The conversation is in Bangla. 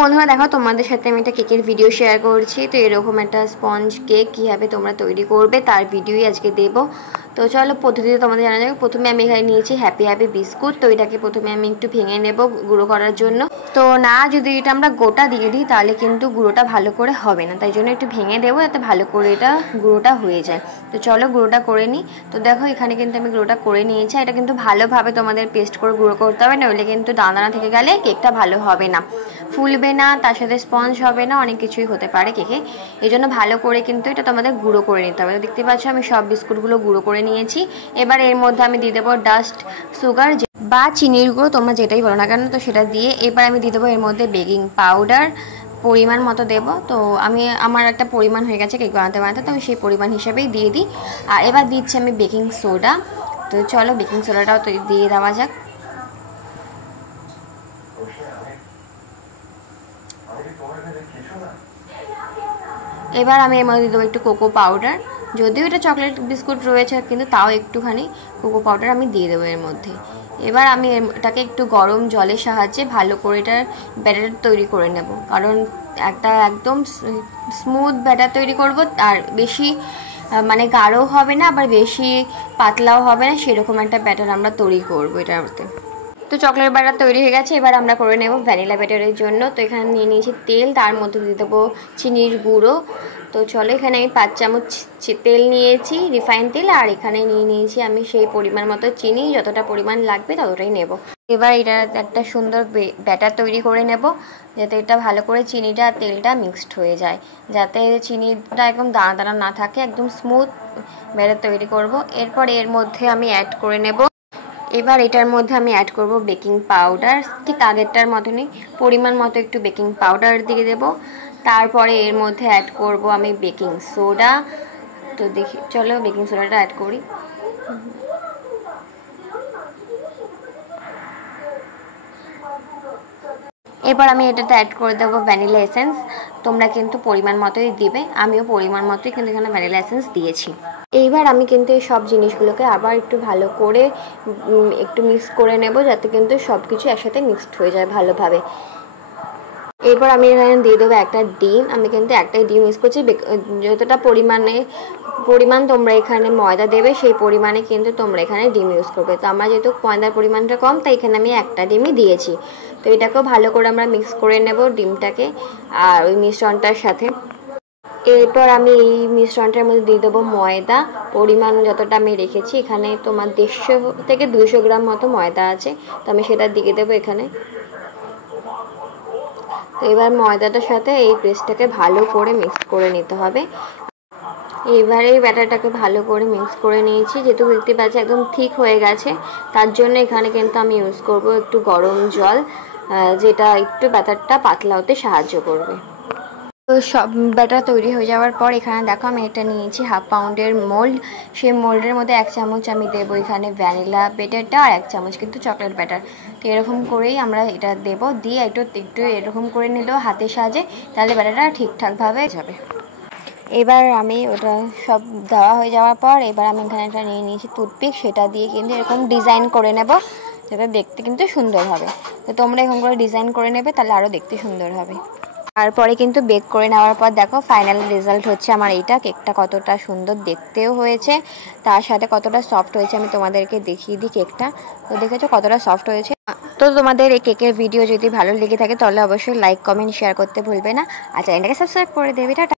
বন্ধুরা দেখো তোমাদের সাথে আমি একটা কেকের ভিডিও শেয়ার করছি। তো এরকম একটা স্পঞ্জ কেক কীভাবে তোমরা তৈরি করবে তার ভিডিওই আজকে দেবো। তো চলো পদ্ধতিতে তোমাদের জানা যাবে। প্রথমে আমি এখানে নিয়েছি হ্যাপি বিস্কুট। তো এটাকে প্রথমে আমি একটু ভেঙে নেব গুঁড়ো করার জন্য। তো না যদি এটা আমরা গোটা দিয়ে দিই তাহলে কিন্তু গুঁড়োটা ভালো করে হবে না, তাই জন্য একটু ভেঙে দেবো যাতে ভালো করে এটা গুঁড়োটা হয়ে যায়। তো চলো গুঁড়োটা করে নিই। তো দেখো এখানে কিন্তু আমি গুঁড়োটা করে নিয়েছি। এটা কিন্তু ভালোভাবে তোমাদের পেস্ট করে গুঁড়ো করতে হবে, নইলে কিন্তু দানা থেকে গেলে কেকটা ভালো হবে না, ফুলবে না, তার সাথে স্পঞ্জ হবে না, অনেক কিছুই হতে পারে কেকে। এই জন্য ভালো করে কিন্তু এটা তোমাদের গুঁড়ো করে নিতে হবে। দেখতে পাচ্ছ আমি সব বিস্কুটগুলো গুঁড়ো করে নিয়েছি। এবার এর মধ্যে আমি দিয়ে দেবো ডাস্ট সুগার বা চিনির গুঁড়ো, তোমরা যেটাই বলো না কেন, তো সেটা দিয়ে এবার আমি দিয়ে দেবো এর মধ্যে বেকিং পাউডার পরিমাণ মতো দেবো। তো আমি আমার একটা পরিমাণ হয়ে গেছে কেক বানাতে বানাতে, তো আমি সেই পরিমাণ হিসেবেই দিয়ে দিই। আর এবার দিচ্ছি আমি বেকিং সোডা। তো চলো বেকিং সোডাটাও তো দিয়ে দেওয়া যাক। এবার আমি এর মধ্যে দিয়ে দেবো একটু কোকো পাউডার। যদিও এটা চকলেট বিস্কুট রয়েছে কিন্তু তাও একটুখানি কোকো পাউডার আমি দিয়ে দেবো এর মধ্যে। এবার আমি এটাকে একটু গরম জলের সাহায্যে ভালো করে এটার ব্যাটার তৈরি করে নেব, কারণ একটা একদম স্মুথ ব্যাটার তৈরি করব। আর বেশি মানে গাঢ়ও হবে না আবার বেশি পাতলাও হবে না, সেরকম একটা ব্যাটার আমরা তৈরি করবো এটার মধ্যে। তো চকলেট ব্যাটার তৈরি হয়ে গেছে। এবার আমরা করে নেব ভ্যানিলা ব্যাটারের জন্য। তো এখানে নিয়ে নিয়েছি তেল, তার মধ্যে দিয়ে দেবো চিনির গুঁড়ো। তো চলো এখানে আমি 5 চামচ তেল নিয়েছি, রিফাইন তেল, আর এখানে নিয়ে নিয়েছি আমি সেই পরিমাণ মতো চিনি, যতটা পরিমাণ লাগবে ততটাই নেব। এবার এটা একটা সুন্দর ব্যাটার তৈরি করে নেব, যাতে এটা ভালো করে চিনিটা আর তেলটা মিক্সড হয়ে যায়, যাতে চিনিটা একদম দানা দানা না থাকে, একদম স্মুথ ব্যাটার তৈরি করব। এরপর এর মধ্যে আমি অ্যাড করে নেব, এবার এটার মধ্যে আমি অ্যাড করব বেকিং পাউডার। ঠিক আগেরটার মতনই পরিমাণ মতো একটু বেকিং পাউডার দিয়ে দেব। তারপরে এর মধ্যে অ্যাড করব আমি বেকিং সোডা। তো দেখি চলো বেকিং সোডাটা অ্যাড করি। এবার আমি এটাতে অ্যাড করে দেবো ভ্যানিলা এসেন্স। তোমরা কিন্তু পরিমাণ মতোই দিবে, আমিও পরিমাণ মতোই কিন্তু এখানে ভ্যানিলা এসেন্স দিয়েছি। এইবার আমি কিন্তু এই সব জিনিসগুলোকে আবার একটু ভালো করে একটু মিক্স করে নেব, যাতে কিন্তু সব কিছু একসাথে মিক্সড হয়ে যায় ভালোভাবে। এরপর আমি এখানে দিয়ে দেবো একটা ডিম। আমি কিন্তু একটাই ডিম ইউজ করছি। যতটা পরিমাণ তোমরা এখানে ময়দা দেবে সেই পরিমাণে কিন্তু তোমরা এখানে ডিম ইউজ করবে। তো আমার যেহেতু ময়দার পরিমাণটা কম, তাই এখানে আমি একটা ডিমই দিয়েছি। তো এটাকেও ভালো করে আমরা মিক্স করে নেব ডিমটাকে আর ওই মিশ্রণটার সাথে। এরপর আমি এই মিশ্রণটার মধ্যে দিয়ে দেবো ময়দা, পরিমাণ যতটা আমি রেখেছি। এখানে তোমার 150 থেকে 200 গ্রাম মতো ময়দা আছে, তো আমি সেটা দিয়ে দেবো এখানে। তো এবার ময়দাটার সাথে এই পেস্টটাকে ভালো করে মিক্স করে নিতে হবে। এবার এই ব্যাটারটাকে ভালো করে মিক্স করে নিয়েছি। যেহেতু দেখতে পাচ্ছি একদম ঠিক হয়ে গেছে, তার জন্য এখানে কিন্তু আমি ইউজ করব একটু গরম জল, যেটা একটু ব্যাটারটা পাতলা হতে সাহায্য করবে। তো সব ব্যাটার তৈরি হয়ে যাওয়ার পর এখানে দেখো আমি এটা নিয়েছি 1/2 পাউন্ডের মোল্ড। সেই মোল্ডের মধ্যে 1 চামচ আমি দেবো এখানে ভ্যানিলা ব্যাটারটা আর 1 চামচ কিন্তু চকলেট ব্যাটার। তো এরকম করেই আমরা এটা দেবো, দিয়ে একটু এরকম করে নিলেও হাতের সাহায্যে, তাহলে ব্যাটারটা ঠিকঠাকভাবে যাবে। এবার আমি ওটা সব দেওয়া হয়ে যাওয়ার পর এবার আমি এখানে একটা নিয়ে নিয়েছি টুথপিক, সেটা দিয়ে কিন্তু এরকম ডিজাইন করে নেব, যাতে দেখতে কিন্তু সুন্দর হবে। তো তোমরা এরকম করে ডিজাইন করে নেবে, তাহলে আরও দেখতে সুন্দর হবে। তারপরে কিন্তু বেক করে নেওয়ার পর দেখো ফাইনাল রেজাল্ট হচ্ছে আমার এইটা। কেকটা কতটা সুন্দর দেখতেও হয়েছে, তার সাথে কতটা সফট হয়েছে আমি তোমাদেরকে দেখিয়ে দিই কেকটা। তো দেখেছো কতটা সফট হয়েছে। তো তোমাদের এই কেকের ভিডিও যদি ভালো লেগে থাকে তাহলে অবশ্যই লাইক কমেন্ট শেয়ার করতে ভুলবে না, আর চ্যানেলটাকে সাবস্ক্রাইব করে দেবে। টাটা।